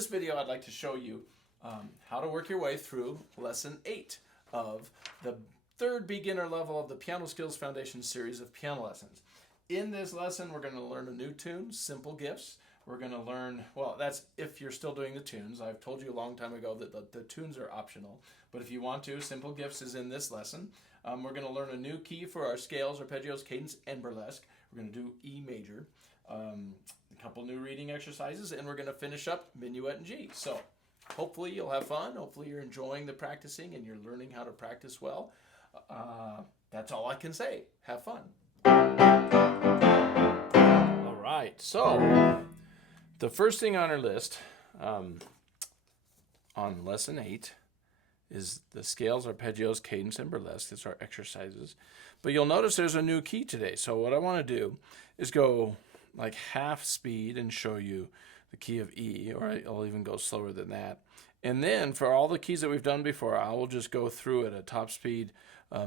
this video, I'd like to show you how to work your way through Lesson 8 of the third beginner level of the Piano Skills Foundation series of piano lessons. In this lesson, we're going to learn a new tune, Simple Gifts. We're going to learn, well, that's if you're still doing the tunes. I've told you a long time ago that the tunes are optional. But if you want to, Simple Gifts is in this lesson. We're going to learn a new key for our scales, arpeggios, cadence, and burlesque. We're going to do E major. A couple new reading exercises, and we're going to finish up Minuet and G. So hopefully you'll have fun. Hopefully you're enjoying the practicing and you're learning how to practice well. That's all I can say. Have fun. All right, so the first thing on our list on Lesson 8 is the scales, arpeggios, cadence, and burlesque. It's our exercises. But you'll notice there's a new key today. So what I want to do is go like half speed and show you the key of E, or I'll even go slower than that. And then for all the keys that we've done before, I will just go through it at top speed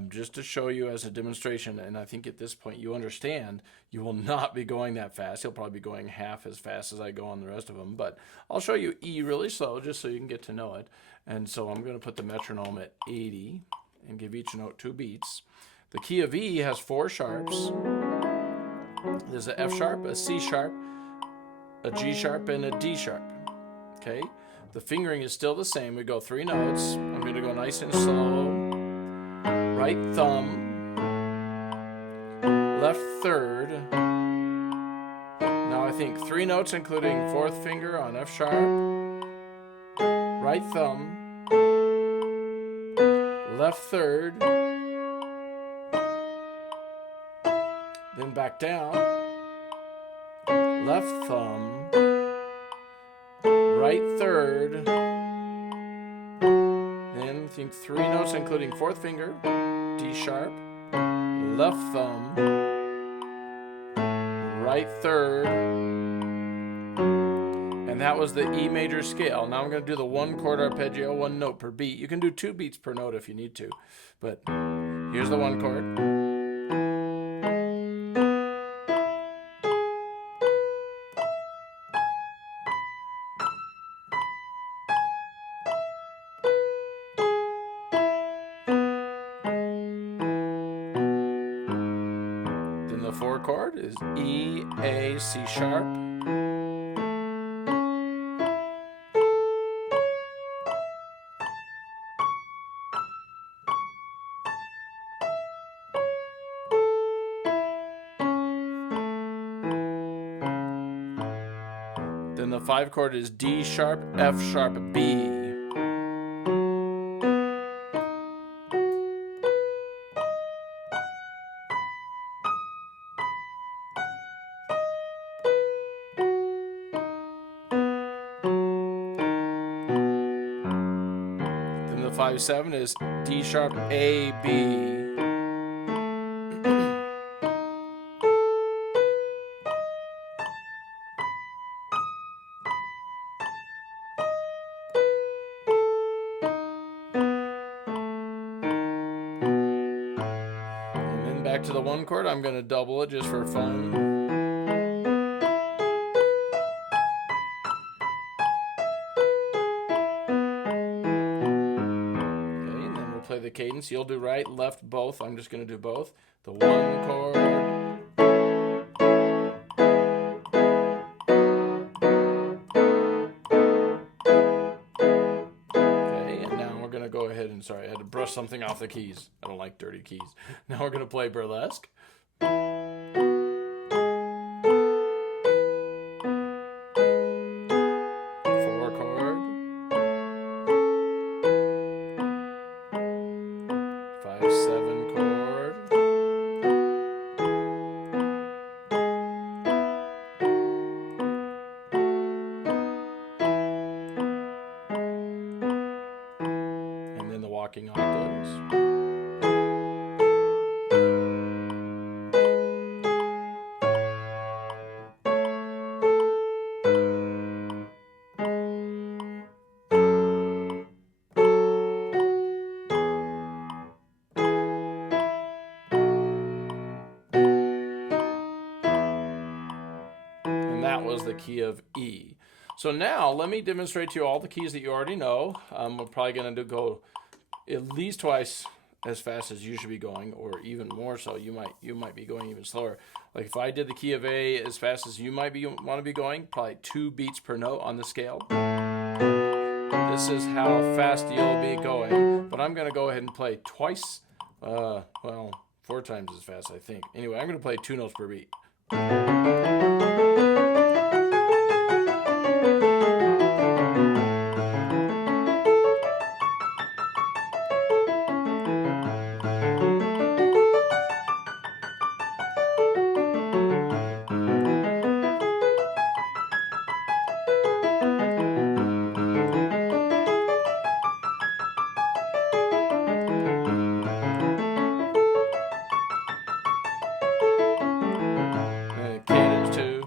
just to show you as a demonstration. And I think at this point you understand you will not be going that fast. You'll probably be going half as fast as I go on the rest of them. But I'll show you E really slow just so you can get to know it. And so I'm going to put the metronome at 80 and give each note 2 beats. The key of E has 4 sharps. There's an F sharp, a C sharp, a G sharp, and a D sharp. Okay? The fingering is still the same. We go 3 notes. I'm going to go nice and slow. Right thumb, left third. Now I think 3 notes including 4th finger on F sharp, right thumb, left third, then back down, left thumb, right third, then I think 3 notes including 4th finger, D sharp, left thumb, right third, and that was the E major scale. Now I'm going to do the 1-chord arpeggio, 1 note per beat. You can do 2 beats per note if you need to, but here's the 1 chord. The 4 chord is E, A, C sharp. Then the 5 chord is D sharp, F sharp, B. Then the 5/7 is D sharp, A, B. And then back to the 1 chord, I'm going to double it just for fun. Play the cadence. You'll do right, left, both. I'm just going to do both. The 1 chord. Okay, and now we're going to go ahead and, sorry, I had to brush something off the keys. I don't like dirty keys. Now we're going to play burlesque. Walking octaves. And that was the key of E. So now let me demonstrate to you all the keys that you already know. We're probably going to go at least twice as fast as you should be going, or even more so. You might be going even slower. Like if I did the key of A as fast as you might want to be going, probably 2 beats per note on the scale. This is how fast you'll be going. But I'm going to go ahead and play twice. Well, 4 times as fast, I think. Anyway, I'm going to play 2 notes per beat. Cadence 2.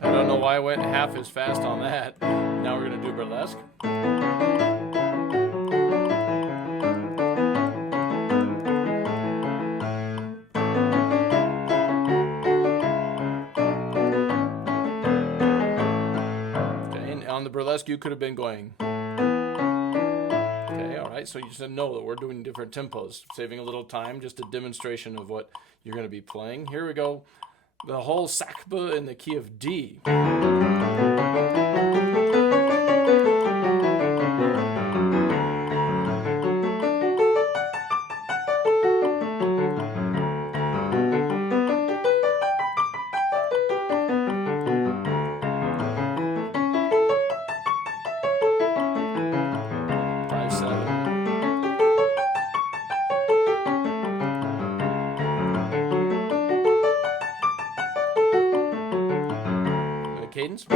I don't know why I went half as fast on that. Now we're going to do burlesque. Okay, and on the burlesque you could have been going. Okay, all right, so you just know that we're doing different tempos, saving a little time, just a demonstration of what you're going to be playing. Here we go. The whole sakba in the key of D. Cadence. To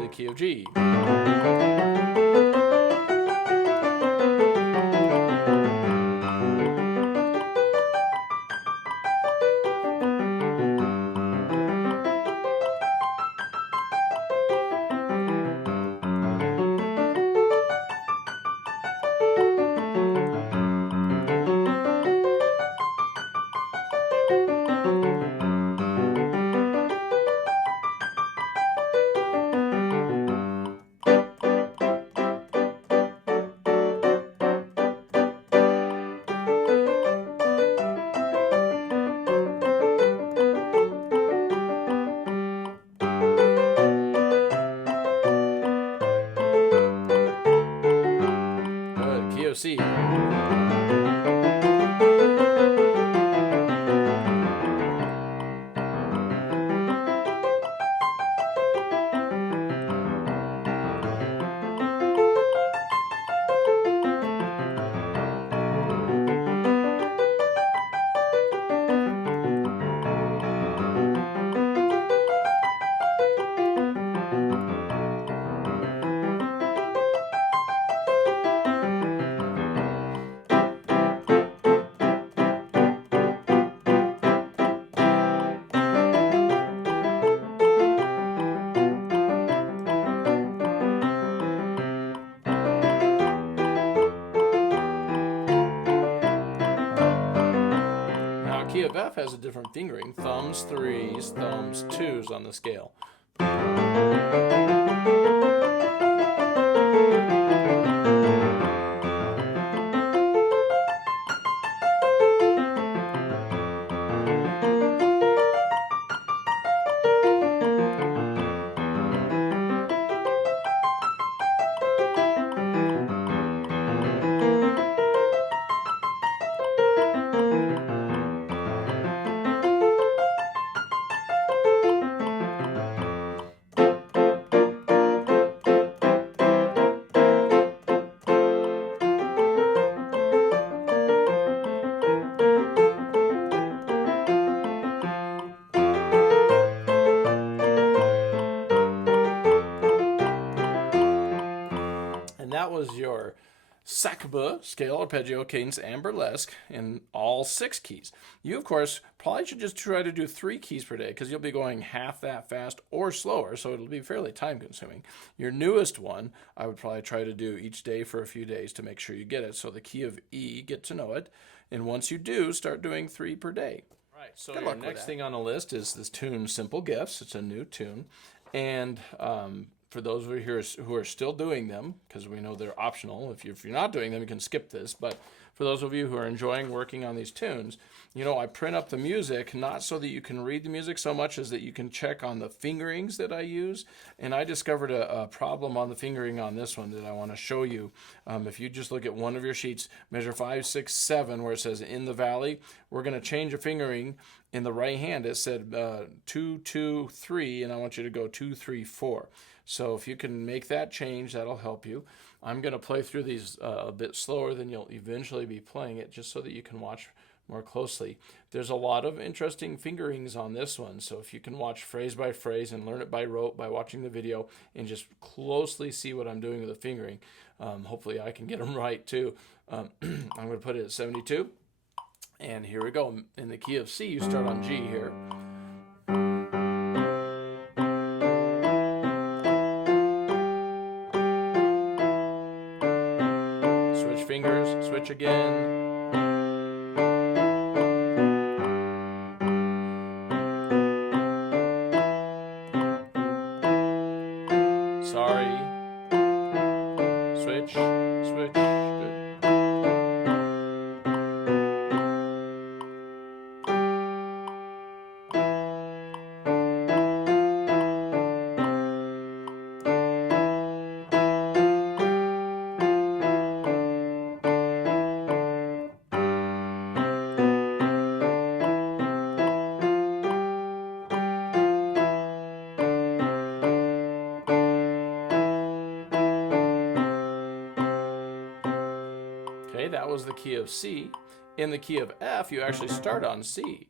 the key of G. Key of C. Key of F has a different fingering. Thumbs 3s, thumbs 2s on the scale. And that was your Saccade, scale, arpeggio, cadence, and burlesque in all 6 keys. You, of course, probably should just try to do 3 keys per day because you'll be going half that fast or slower, so it'll be fairly time consuming. Your newest one, I would probably try to do each day for a few days to make sure you get it. So the key of E, get to know it. And once you do, start doing 3 per day. Right, so your next thing on the list is this tune, Simple Gifts. It's a new tune. And for those of you here who are still doing them, because we know they're optional, if you're not doing them, you can skip this. But for those of you who are enjoying working on these tunes, you know, I print up the music, not so that you can read the music so much as that you can check on the fingerings that I use. And I discovered a problem on the fingering on this one that I want to show you. If you just look at one of your sheets, measure 5, 6, 7, where it says in the valley, we're going to change a fingering. In the right hand, it said 2, 2, 3, and I want you to go 2, 3, 4. So if you can make that change, that'll help you. I'm going to play through these a bit slower than you'll eventually be playing it, just so that you can watch more closely. There's a lot of interesting fingerings on this one, so if you can watch phrase by phrase and learn it by rote by watching the video and just closely see what I'm doing with the fingering, hopefully I can get them right too. I'm going to put it at 72. And here we go. In the key of C, you start on G here. Switch fingers, switch again. Sorry. Switch, switch, good. Okay, that was the key of C. In the key of F, you actually start on C.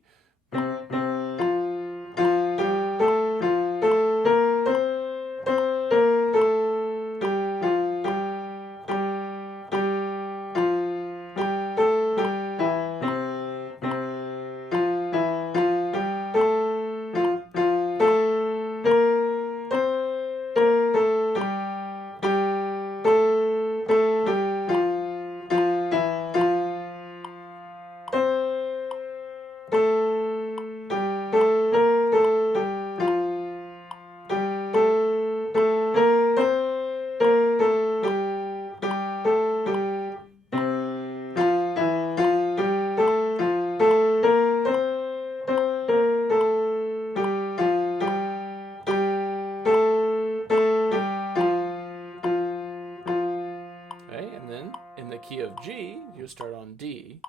Okay, and then in the key of G, you start on D.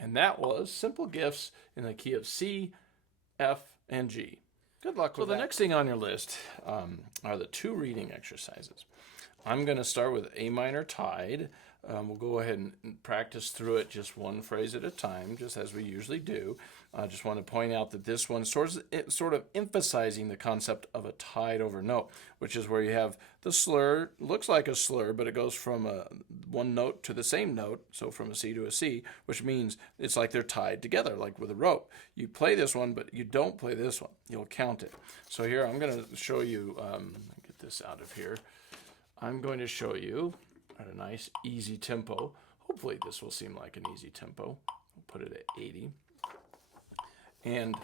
And that was Simple Gifts in the key of C, F, and G. Good luck with that. So the next thing on your list are the 2 reading exercises. I'm going to start with A minor tied. We'll go ahead and practice through it just one phrase at a time, just as we usually do. I just want to point out that this one sort of emphasizing the concept of a tied over note, which is where you have the slur, looks like a slur, but it goes from one note to the same note, so from a C to a C, which means it's like they're tied together, like with a rope. You play this one, but you don't play this one. You'll count it. So here, I'm going to show you, get this out of here. I'm going to show you at a nice, easy tempo. Hopefully this will seem like an easy tempo. I'll put it at 80. And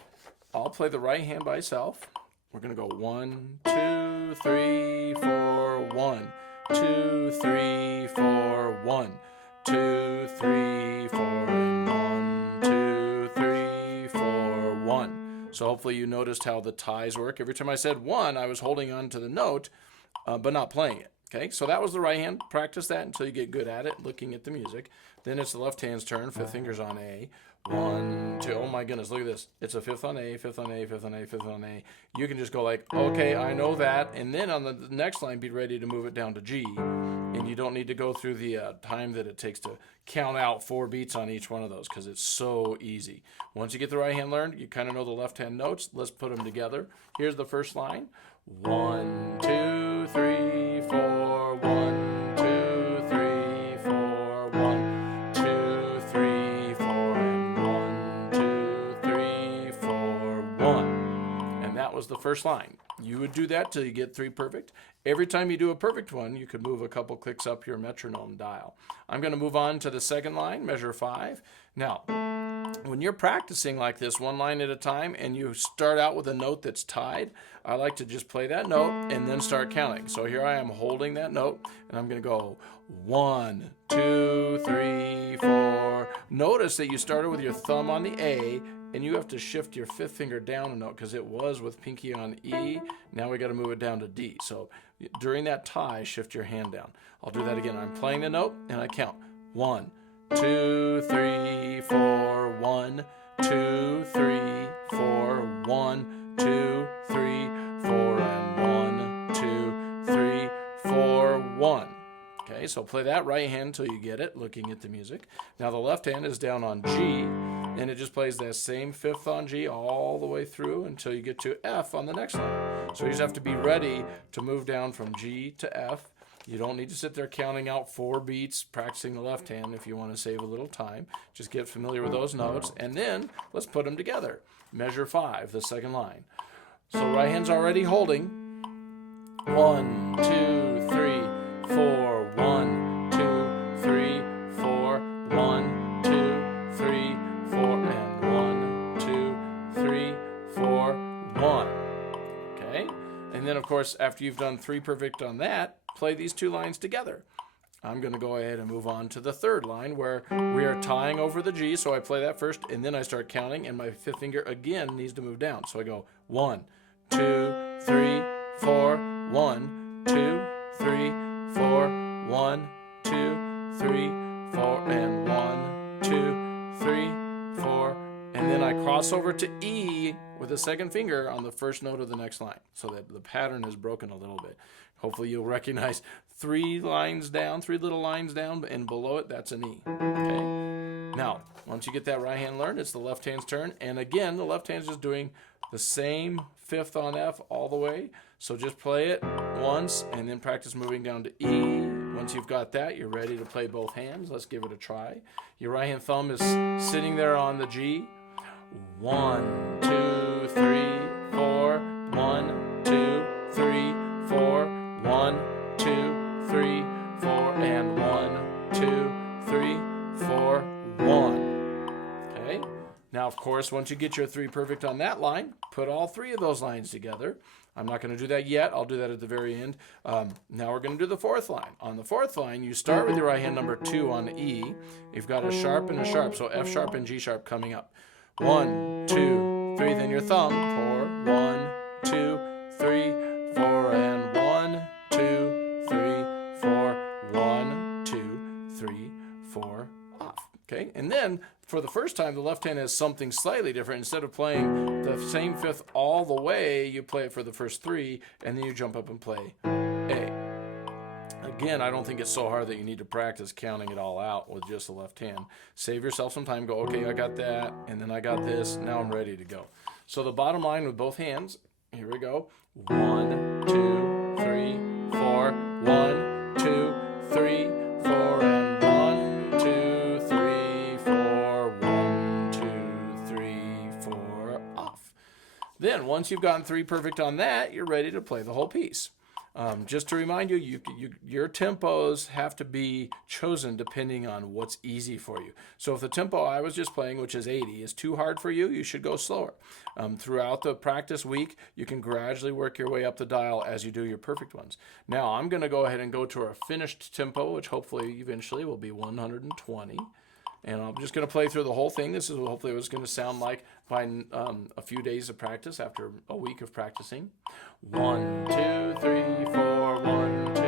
I'll play the right hand by itself. We're going to go 1, 2, 3, 4, 1, 2, 3, 4, 1, 2, 3, 4, and 1, 2, 3, 4, 1. So hopefully you noticed how the ties work. Every time I said 1, I was holding on to the note, but not playing it. Okay, so that was the right hand. Practice that until you get good at it, looking at the music. Then it's the left hand's turn. Fifth finger's on A. 1, 2. Oh my goodness, look at this. It's a fifth on A, fifth on A, fifth on A, fifth on A. You can just go like, okay, I know that. And then on the next line, be ready to move it down to G. And you don't need to go through the time that it takes to count out 4 beats on each one of those because it's so easy. Once you get the right hand learned, you kind of know the left hand notes. Let's put them together. Here's the first line. 1, 2, 3, 4, 1, 2, 3, 4, 1, 2, 3, 4, and 1, 2, 3, 4, 1. And that was the first line. You would do that till you get 3 perfect. Every time you do a perfect one, you could move a couple clicks up your metronome dial. I'm going to move on to the second line, measure 5. Now, when you're practicing like this, one line at a time, and you start out with a note that's tied, I like to just play that note and then start counting. So here I am holding that note, and I'm going to go 1, 2, 3, 4. Notice that you started with your thumb on the A, and you have to shift your fifth finger down a note because it was with pinky on E. Now we got to move it down to D. So during that tie, shift your hand down. I'll do that again. I'm playing the note, and I count 1, 2, 3, 4, 1, 2, 3, 4, 1, 2, 3, 4, and 1, 2, 3, 4, 1. Okay, so play that right hand until you get it, looking at the music. Now the left hand is down on G, and it just plays that same fifth on G all the way through until you get to F on the next line. So you just have to be ready to move down from G to F. You don't need to sit there counting out 4 beats, practicing the left hand if you want to save a little time. Just get familiar with those notes, and then let's put them together. Measure 5, the second line. So right hand's already holding. 1, 2, 3, 4, 1, 2, 3, 4, 1, 2, 3, 4, and 1, 2, 3, 4, 1. Okay? And then, of course, after you've done 3 perfect on that, play these 2 lines together. I'm going to go ahead and move on to the third line where we are tying over the G. So I play that first, and then I start counting, and my fifth finger again needs to move down. So I go 1, 2, 3, 4, 1, 2, 3, 4, 1, 2, 3, 4, and 1, 2, 3, 4. And then I cross over to E with the second finger on the first note of the next line so that the pattern is broken a little bit. Hopefully you'll recognize 3 lines down, 3 little lines down, and below it, that's an E. Okay? Now, once you get that right hand learned, it's the left hand's turn. And again, the left hand's just doing the same fifth on F all the way. So just play it once and then practice moving down to E. Once you've got that, you're ready to play both hands. Let's give it a try. Your right hand thumb is sitting there on the G. 1, 2, 3, 4, 1, 2, 3, 4, 1, 2, 3, 4, and 1, 2, 3, 4, 1. Okay? Now, of course, once you get your 3 perfect on that line, put all 3 of those lines together. I'm not going to do that yet. I'll do that at the very end. Now we're going to do the fourth line. On the fourth line, you start with your right hand number 2 on E. You've got a sharp and a sharp, so F sharp and G sharp coming up. 1, 2, 3, then your thumb. 4, 1, 2, 3, 4, and 1, 2, 3, 4, 1, 2, 3, 4, off. Okay, and then for the first time, the left hand has something slightly different. Instead of playing the same fifth all the way, you play it for the first 3, and then you jump up and play A. Again, I don't think it's so hard that you need to practice counting it all out with just the left hand. Save yourself some time. Go, okay, I got that, and then I got this. Now I'm ready to go. So the bottom line with both hands, here we go. 1, 2, 3, 4, 1, 2, 3, 4, and 1, 2, 3, 4, 1, 2, 3, 4, off. Then once you've gotten 3 perfect on that, you're ready to play the whole piece. Just to remind you, your tempos have to be chosen depending on what's easy for you. So if the tempo I was just playing, which is 80, is too hard for you, you should go slower. Throughout the practice week, you can gradually work your way up the dial as you do your perfect ones. Now I'm going to go ahead and go to our finished tempo, which hopefully eventually will be 120. And I'm just going to play through the whole thing. This is hopefully what it's going to sound like by a few days of practice after a week of practicing. 1, 2, 3, 4, 1, 2, 3,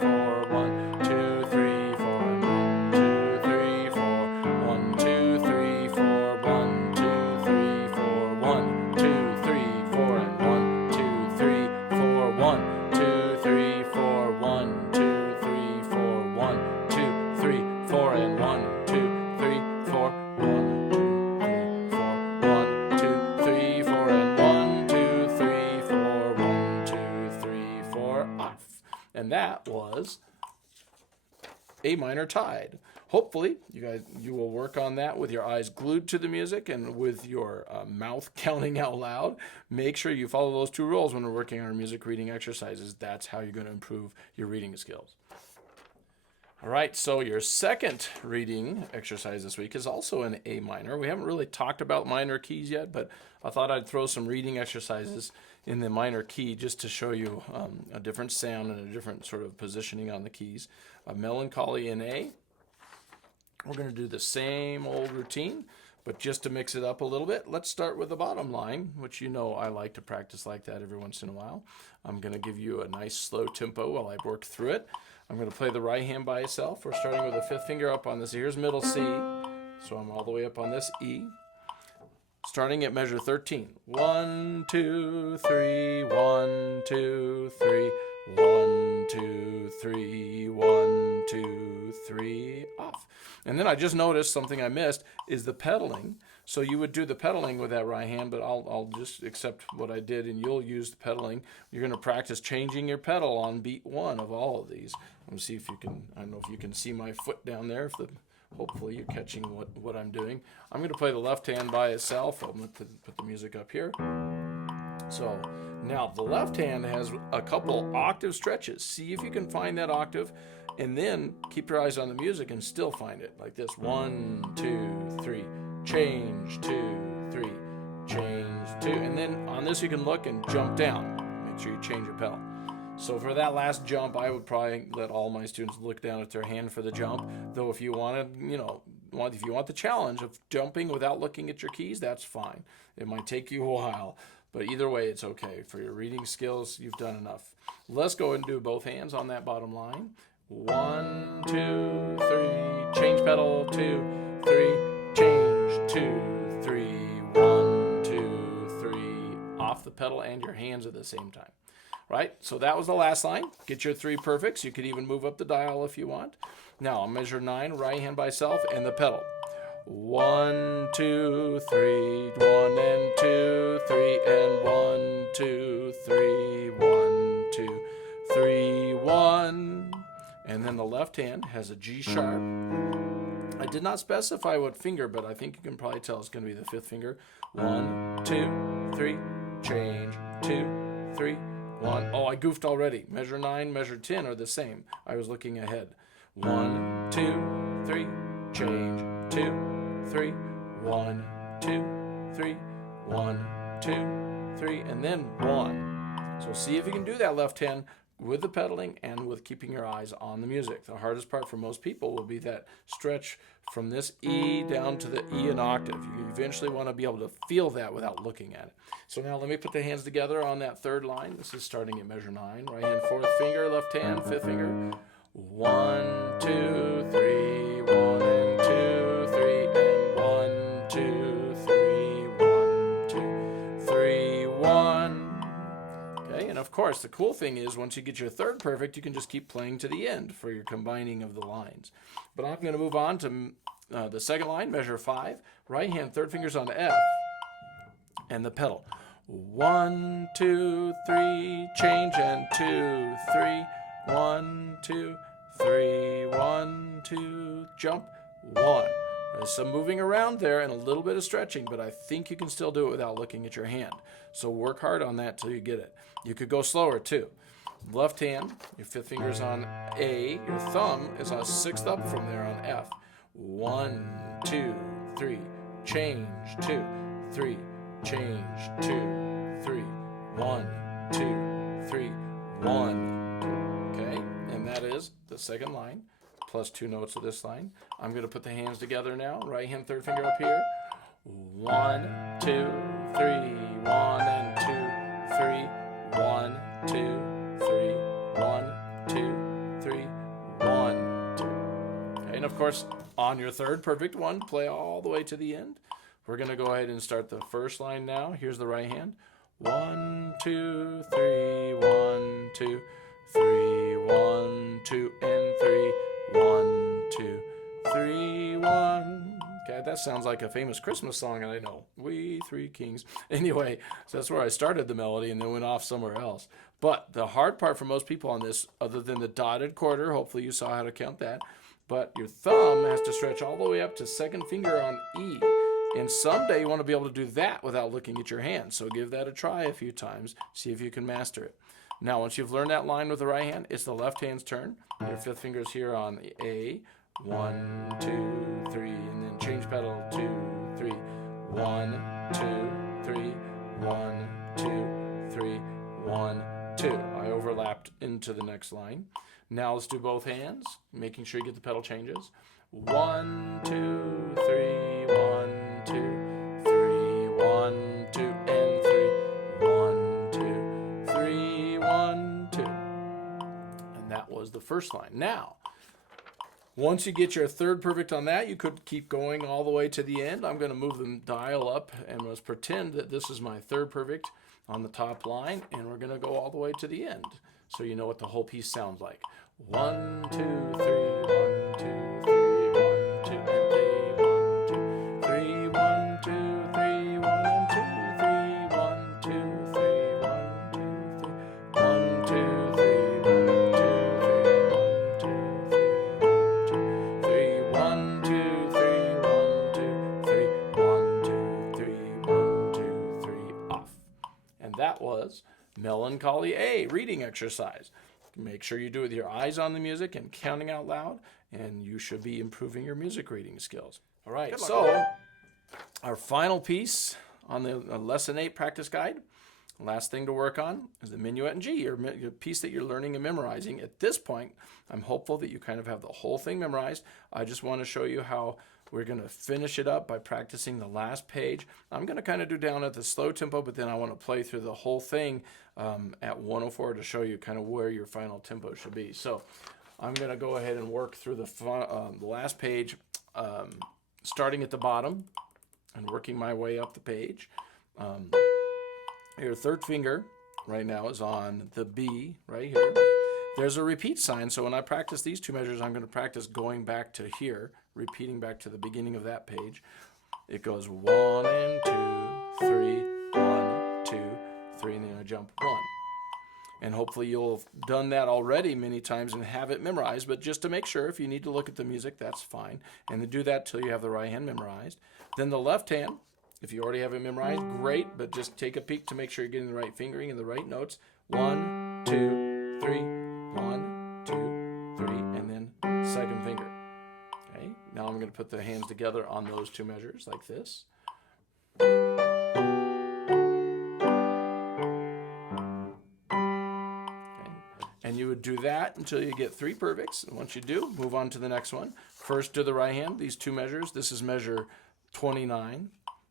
4, 1, 2, 3, 4, 1, 2, 3, 4, 1, 2, 3, 4, 1, 2, 3, 4, 1, 2, 3, 4, 1, 2, 3, 4, 1, 2, 3, 4, 1, 2, 3, 4, and 1. And that was A minor tied. Hopefully, you will work on that with your eyes glued to the music and with your mouth counting out loud. Make sure you follow those 2 rules when we're working on our music reading exercises. That's how you're going to improve your reading skills. All right, so your second reading exercise this week is also in A minor. We haven't really talked about minor keys yet, but I thought I'd throw some reading exercises in the minor key just to show you a different sound and a different sort of positioning on the keys. Melancholy in A. We're going to do the same old routine, but just to mix it up a little bit, let's start with the bottom line, which you know I like to practice like that every once in a while. I'm going to give you a nice slow tempo while I work through it. I'm going to play the right hand by itself. We're starting with the 5th finger up on this. Here's middle C, so I'm all the way up on this E. Starting at measure 13. 1, 2, 3, 1, 2, 3, 1, 2, 3, 1, 2, 3, off. And then I just noticed something I missed is the pedaling. So you would do the pedaling with that right hand, but I'll just accept what I did and you'll use the pedaling. You're going to practice changing your pedal on beat 1 of all of these. Let me see if you can, I don't know if you can see my foot down there. Hopefully you're catching what I'm doing. I'm going to play the left hand by itself. I'm going to put the music up here. So now the left hand has a couple octave stretches. See if you can find that octave and then keep your eyes on the music and still find it like this. 1, 2, 3, change, 2, 3, change, 2. And then on this you can look and jump down. Make sure you change your pedal. So for that last jump, I would probably let all my students look down at their hand for the jump. Though if you wanted, if you want the challenge of jumping without looking at your keys, that's fine. It might take you a while, but either way, it's okay. For your reading skills, you've done enough. Let's go and do both hands on that bottom line. 1, 2, 3, change pedal, 2, 3, change, 2, 3, 1, 2, 3, off the pedal and your hands at the same time. Right, so that was the last line. Get your 3 perfects. You could even move up the dial if you want. Now, I'll measure 9, right hand by self, and the pedal. 1, 2, 3, 1 and 2, 3 and 1, 2, 3, 1, 2, 3, 1. And then the left hand has a G sharp. I did not specify what finger, but I think you can probably tell it's going to be the 5th finger. 1, 2, 3, change, 2, 3, 1. Oh, I goofed already. Measure 9, measure 10 are the same. I was looking ahead. 1, 2, 3, change, 2, 3, 1, 2, 3, 1, 2, 3, and then 1. So see if you can do that left hand with the pedaling and with keeping your eyes on the music. The hardest part for most people will be that stretch from this E down to the E an octave. You eventually want to be able to feel that without looking at it. So now let me put the hands together on that 3rd line. This is starting at measure 9. Right hand, 4th finger, left hand, 5th finger. 1, 2, 3, 1 and 2, 3 and 1, 2, 3, 1, 2, 3, 1. Okay, and of course the cool thing is once you get your 3rd perfect, you can just keep playing to the end for your combining of the lines. But I'm going to move on to the 2nd line, measure 5. Right hand, 3rd finger's on F, and the pedal. 1, 2, 3, change, and 2, 3, 1, 2, 3, 1, 2, jump, 1. There's some moving around there and a little bit of stretching, but I think you can still do it without looking at your hand. So work hard on that till you get it. You could go slower too. Left hand, your fifth finger is on A, your thumb is on a sixth up from there on F. 1, 2, 3, change, 2, 3, change, 2, 3, 1, 2, 3, 1. Okay, and that is the second line, plus 2 notes of this line. I'm going to put the hands together now. Right hand, third finger up here. 1, 2, 3, 1 and 2, 3, 1, 2, 3, 1, 2, 3, 1, 2. Okay, and of course, on your third perfect one, play all the way to the end. We're going to go ahead and start the first line now. Here's the right hand. 1, 2, 3, 1, 2, 3, 1, 2, and 3, 1, 2, 3, 1. Okay, that sounds like a famous Christmas song, and I know. We three kings. Anyway, so that's where I started the melody and then went off somewhere else. But the hard part for most people on this, other than the dotted quarter, hopefully you saw how to count that, but your thumb has to stretch all the way up to second finger on E. And someday you want to be able to do that without looking at your hand. So give that a try a few times. See if you can master it. Now, once you've learned that line with the right hand, it's the left hand's turn. Your fifth finger is here on A. 1, 2, 3, and then change pedal. 2, 3, 1, 2, 3, 1, 2, 3, 1, 2. I overlapped into the next line. Now let's do both hands, making sure you get the pedal changes. 1, 2, 3, 1, 2, 3, 1, 2, and 3, 1, 2, 3, 1, 2. And that was the first line. Now, once you get your third perfect on that, you could keep going all the way to the end. I'm going to move the dial up and let's pretend that this is my third perfect on the top line, and we're going to go all the way to the end so you know what the whole piece sounds like. 1, 2, 3, 1, 2, 3, 1, 2, and 3, 1, 2, 3, 1, 2, 3, 1, and 2, 3, 1, 2, 3, 1, 2, 3, 1, 2, 3, 1, 2, 3, 1, 2, 3, 1, 2, 3, 1, 2, 3, 1, 2, 3, off. And that was Melancholy A, reading exercise. Make sure you do it with your eyes on the music and counting out loud, and you should be improving your music reading skills. All right, so our final piece on the Lesson 8 practice guide, last thing to work on is the Minuet in G, your piece that you're learning and memorizing. At this point, I'm hopeful that you kind of have the whole thing memorized. I just want to show you how we're going to finish it up by practicing the last page. I'm going to kind of do down at the slow tempo, but then I want to play through the whole thing at 104 to show you kind of where your final tempo should be. So I'm going to go ahead and work through the last page, starting at the bottom and working my way up the page. Your third finger right now is on the B right here. There's a repeat sign, so when I practice these two measures, I'm going to practice going back to here, repeating back to the beginning of that page. It goes 1 and 2, 3, 1, 2, 3, and then I jump 1. And hopefully you'll have done that already many times and have it memorized, but just to make sure, if you need to look at the music, that's fine. And then do that till you have the right hand memorized. Then the left hand, if you already have it memorized, great, but just take a peek to make sure you're getting the right fingering and the right notes. 1, 2, 3, 1, 2, 3, and then second finger. Okay, now I'm going to put the hands together on those two measures like this. And you would do that until you get 3 perfects. And once you do, move on to the next one. First to the right hand, these two measures. This is measure 29.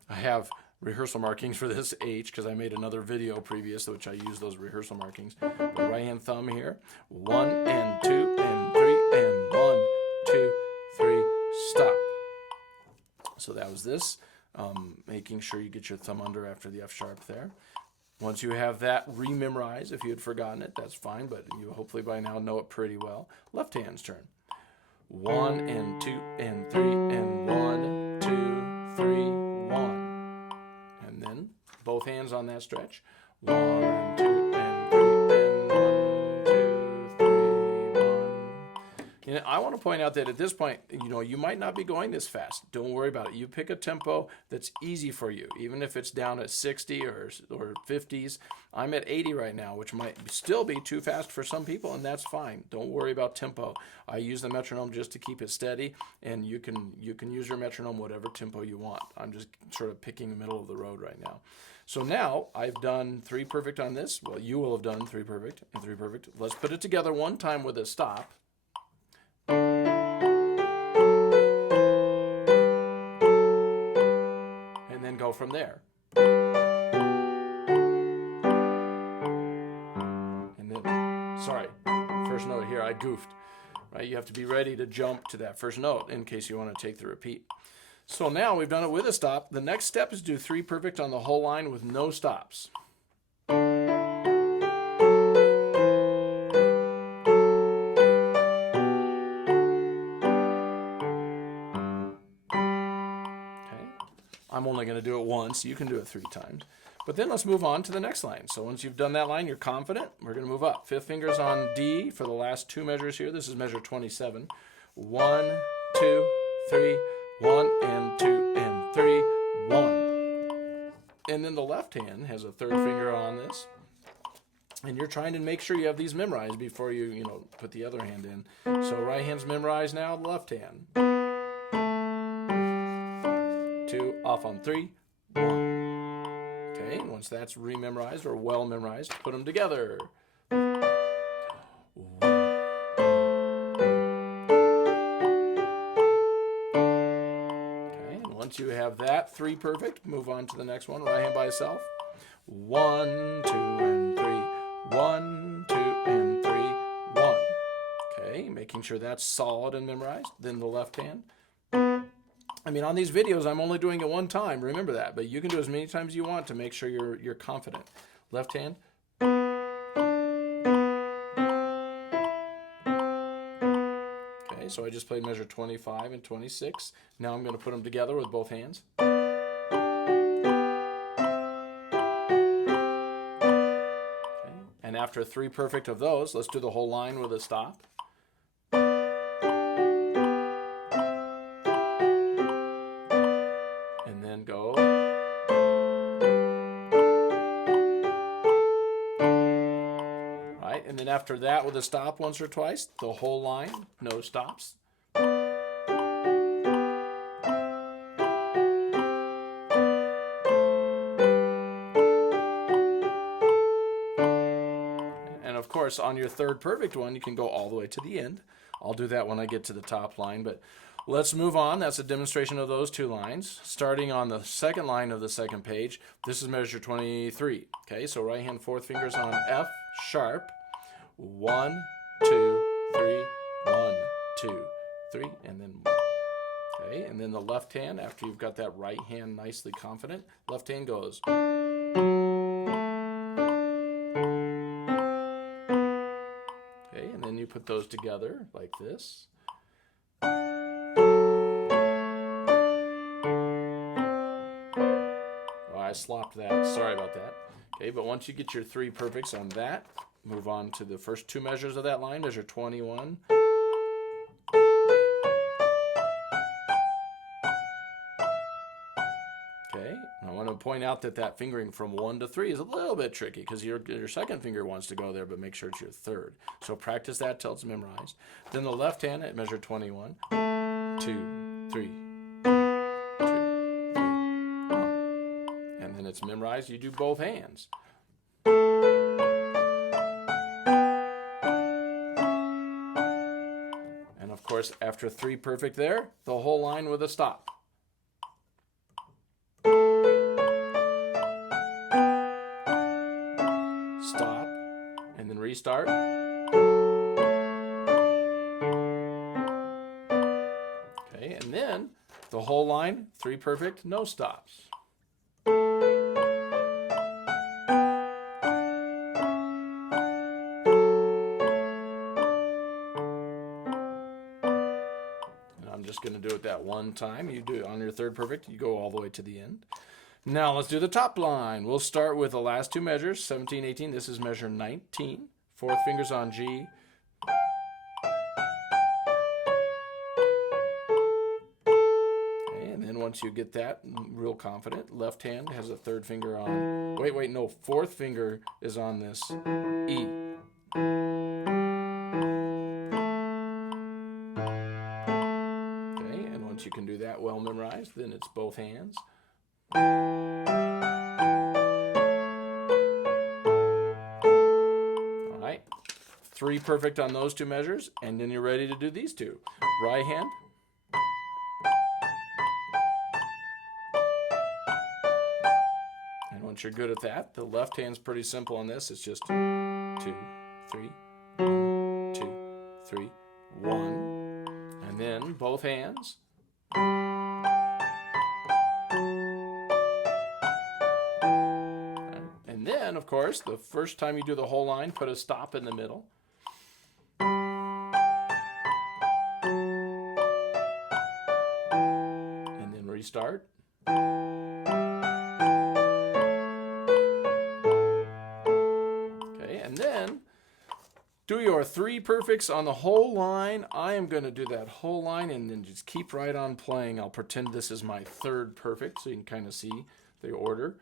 I have rehearsal markings for this H because I made another video previous which I use those rehearsal markings. The right hand thumb here. 1 and 2 and 3 and 1, 2, 3, stop. So that was this. Making sure you get your thumb under after the F sharp there. Once you have that re-memorized, if you had forgotten it, that's fine, but you hopefully by now know it pretty well. Left hand's turn. 1 and 2 and 3 and 1, 2, 3, 1. And then both hands on that stretch. 1 and 2 and 3 and 1, 2, 3, 1. And I want to point out that at this point, you know, you might not be going this fast. Don't worry about it. You pick a tempo that's easy for you, even if it's down at 60 or 50s. I'm at 80 right now, which might still be too fast for some people, and that's fine. Don't worry about tempo. I use the metronome just to keep it steady, and you can use your metronome whatever tempo you want. I'm just sort of picking the middle of the road right now. So now I've done 3 perfect on this. Well, you will have done 3 perfect and 3 perfect. Let's put it together one time with a stop. And then go from there. And then, sorry, first note here, I goofed. Right? You have to be ready to jump to that first note in case you want to take the repeat. So now we've done it with a stop. The next step is do 3 perfect on the whole line with no stops. I'm only going to do it once. You can do it 3 times. But then let's move on to the next line. So once you've done that line, you're confident. We're going to move up. 5th finger's on D for the last 2 measures here. This is measure 27. 1, 2, 3, 1, and 2, and 3, 1. And then the left hand has a 3rd finger on this. And you're trying to make sure you have these memorized before you put the other hand in. So right hand's memorized now, the left hand. 2, off on 3, 1. Okay, and once that's rememorized or well memorized, put them together. Okay, and once you have that 3 perfect, move on to the next one, right hand by itself. 1, 2, and 3. 1, 2, and 3, 1. Okay, making sure that's solid and memorized. Then the left hand. I mean, on these videos, I'm only doing it one time. Remember that. But you can do as many times as you want to make sure you're confident. Left hand. Okay, so I just played measure 25 and 26. Now I'm going to put them together with both hands. Okay, and after 3 perfect of those, let's do the whole line with a stop. Go. Right, and then after that with a stop once or twice, the whole line, no stops. And of course, on your 3rd perfect one, you can go all the way to the end. I'll do that when I get to the top line, but let's move on. That's a demonstration of those 2 lines. Starting on the 2nd line of the 2nd page, this is measure 23. Okay, so right hand 4th finger's on F sharp. 1, 2, 3, 1, 2, 3, and then 1. Okay, and then the left hand, after you've got that right hand nicely confident, left hand goes. Okay, and then you put those together like this. I slopped that. Sorry about that. Okay, but once you get your 3 perfects on that, move on to the first 2 measures of that line. Measure 21. Okay, I want to point out that fingering from 1 to 3 is a little bit tricky because your 2nd finger wants to go there, but make sure it's your 3rd. So practice that till it's memorized. Then the left hand at measure 21. 2, 3. And it's memorized, you do both hands. And of course, after 3 perfect there, the whole line with a stop. Stop, and then restart. Okay, and then the whole line, 3 perfect, no stops. I'm just going to do it that one time. You do it on your 3rd perfect. You go all the way to the end. Now let's do the top line. We'll start with the last 2 measures, 17, 18. This is measure 19. 4th finger's on G. And then once you get that real confident, left hand has a third finger on, no, fourth finger is on this E. Okay, and once you can do that well memorized, then it's both hands. All right, 3 perfect on those 2 measures, and then you're ready to do these 2. Right hand. And once you're good at that, the left hand's pretty simple on this. It's just 2, 3, 1, 2, 3, 1. And then both hands. And then, of course, the first time you do the whole line, put a stop in the middle. And then restart. Okay, and then do your 3 perfects on the whole line. I am going to do that whole line and then just keep right on playing. I'll pretend this is my 3rd perfect so you can kind of see the order.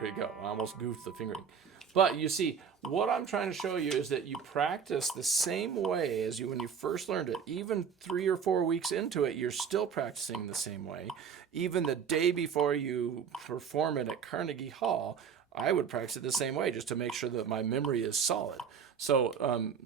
There you go. I almost goofed the fingering. But you see, what I'm trying to show you is that you practice the same way as when you first learned it. Even 3 or 4 weeks into it, you're still practicing the same way. Even the day before you perform it at Carnegie Hall, I would practice it the same way just to make sure that my memory is solid. So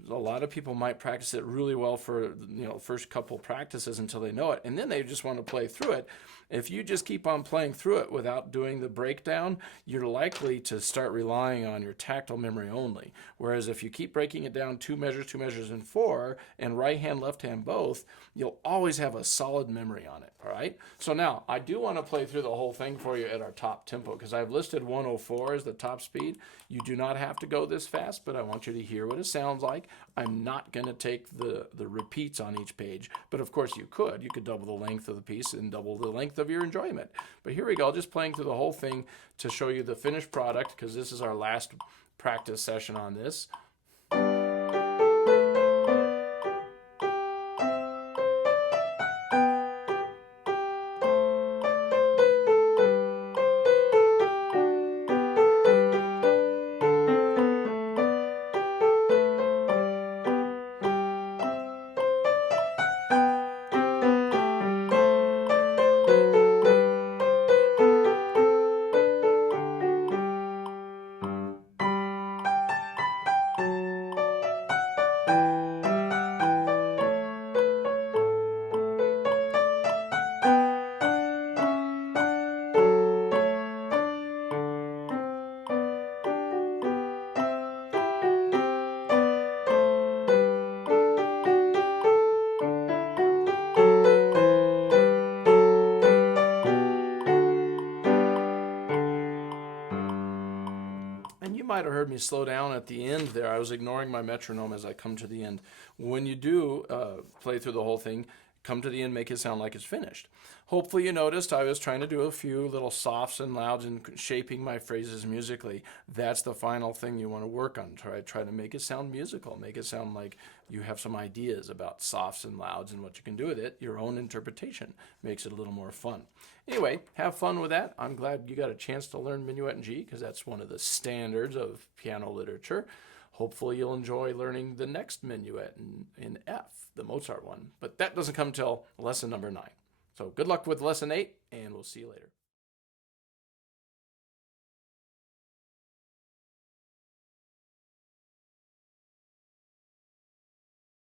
a lot of people might practice it really well for first couple practices until they know it, and then they just want to play through it. If you just keep on playing through it without doing the breakdown, you're likely to start relying on your tactile memory only. Whereas if you keep breaking it down 2 measures, and 4, and right hand, left hand both, you'll always have a solid memory on it, all right? So now, I do want to play through the whole thing for you at our top tempo, because I've listed 104 as the top speed. You do not have to go this fast, but I want you to hear what it sounds like. I'm not going to take the repeats on each page, but of course you could. You could double the length of the piece and double the length of your enjoyment. But here we go, just playing through the whole thing to show you the finished product, because this is our last practice session on this. You might have heard me slow down at the end there. I was ignoring my metronome as I come to the end. When you do play through the whole thing, come to the end, make it sound like it's finished. Hopefully you noticed I was trying to do a few little softs and louds and shaping my phrases musically. That's the final thing you want to work on. Try to make it sound musical, make it sound like you have some ideas about softs and louds and what you can do with it. Your own interpretation makes it a little more fun. Anyway, have fun with that. I'm glad you got a chance to learn Minuet in G, because that's one of the standards of piano literature. Hopefully you'll enjoy learning the next Minuet in F, the Mozart one. But that doesn't come till lesson number 9. So good luck with lesson 8, and we'll see you later.